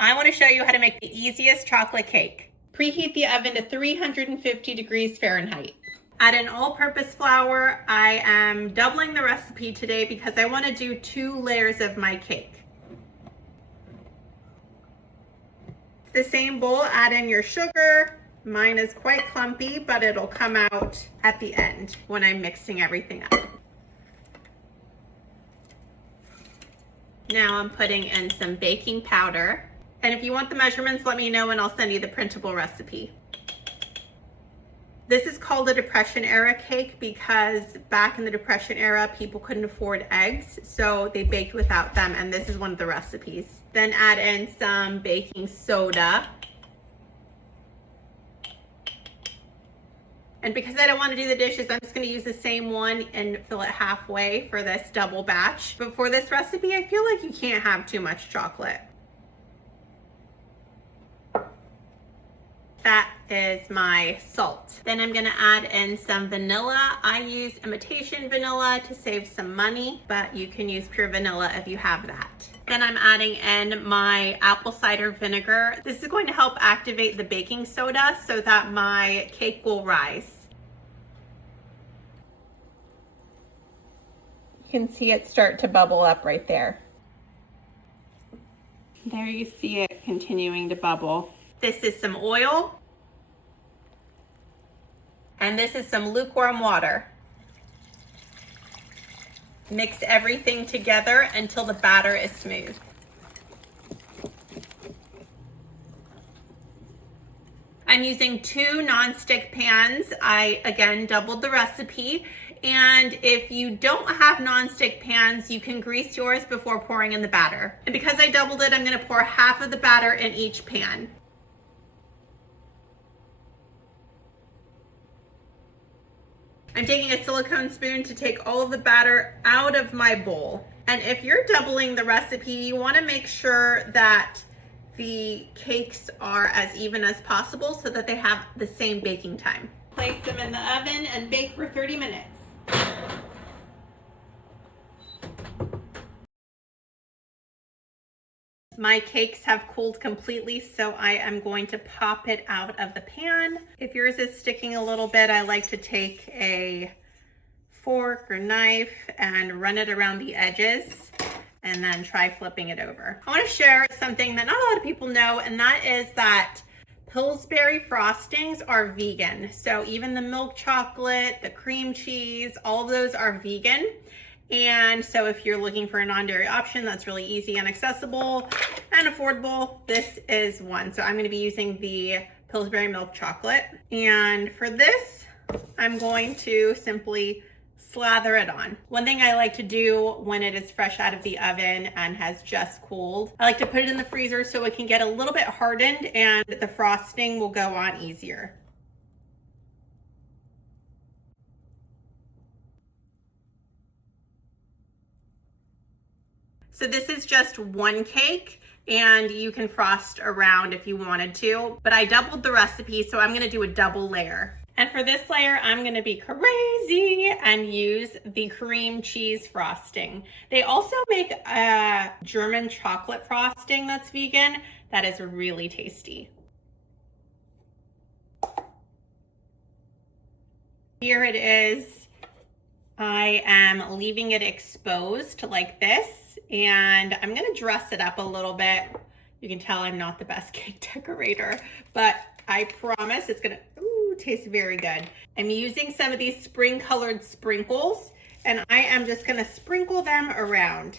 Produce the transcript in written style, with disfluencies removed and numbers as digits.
I want to show you how to make the easiest chocolate cake. Preheat the oven to 350 degrees Fahrenheit. Add an all-purpose flour. I am doubling the recipe today because I want to do 2 layers of my cake. The same bowl, add in your sugar. Mine is quite clumpy, but it'll come out at the end when I'm mixing everything up. Now I'm putting in some baking powder. And if you want the measurements, let me know and I'll send you the printable recipe. This is called a Depression era cake because back in the Depression era, people couldn't afford eggs, so they baked without them, and this is one of the recipes. Then add in some baking soda. And because I don't want to do the dishes, I'm just going to use the same one and fill it halfway for this double batch. But for this recipe, I feel like you can't have too much chocolate. That is my salt. Then I'm gonna add in some vanilla. I use imitation vanilla to save some money, but you can use pure vanilla if you have that. Then I'm adding in my apple cider vinegar. This is going to help activate the baking soda so that my cake will rise. You can see it start to bubble up right there. There you see it continuing to bubble. This is some oil. And this is some lukewarm water. Mix everything together until the batter is smooth. I'm using 2 nonstick pans. I, again, doubled the recipe. And if you don't have nonstick pans, you can grease yours before pouring in the batter. And because I doubled it, I'm gonna pour half of the batter in each pan. I'm taking a silicone spoon to take all of the batter out of my bowl. And if you're doubling the recipe, you want to make sure that the cakes are as even as possible so that they have the same baking time. Place them in the oven and bake for 30 minutes. My cakes have cooled completely, so I am going to pop it out of the pan. If yours is sticking a little bit, I like to take a fork or knife and run it around the edges and then try flipping it over. I want to share something that not a lot of people know, and that is that Pillsbury frostings are vegan. So even the milk chocolate, the cream cheese, all of those are vegan. And so if you're looking for a non-dairy option that's really easy and accessible and affordable, this is one. So I'm going to be using the Pillsbury milk chocolate. And for this, I'm going to simply slather it on. One thing I like to do when it is fresh out of the oven and has just cooled, I like to put it in the freezer so it can get a little bit hardened and the frosting will go on easier. So this is just one cake and you can frost around if you wanted to, but I doubled the recipe, so I'm gonna do a double layer. And for this layer, I'm gonna be crazy and use the cream cheese frosting. They also make a German chocolate frosting that's vegan that is really tasty. Here it is. I am leaving it exposed like this, and I'm gonna dress it up a little bit. You can tell I'm not the best cake decorator, but I promise it's gonna taste very good. I'm using some of these spring colored sprinkles, and I am just gonna sprinkle them around.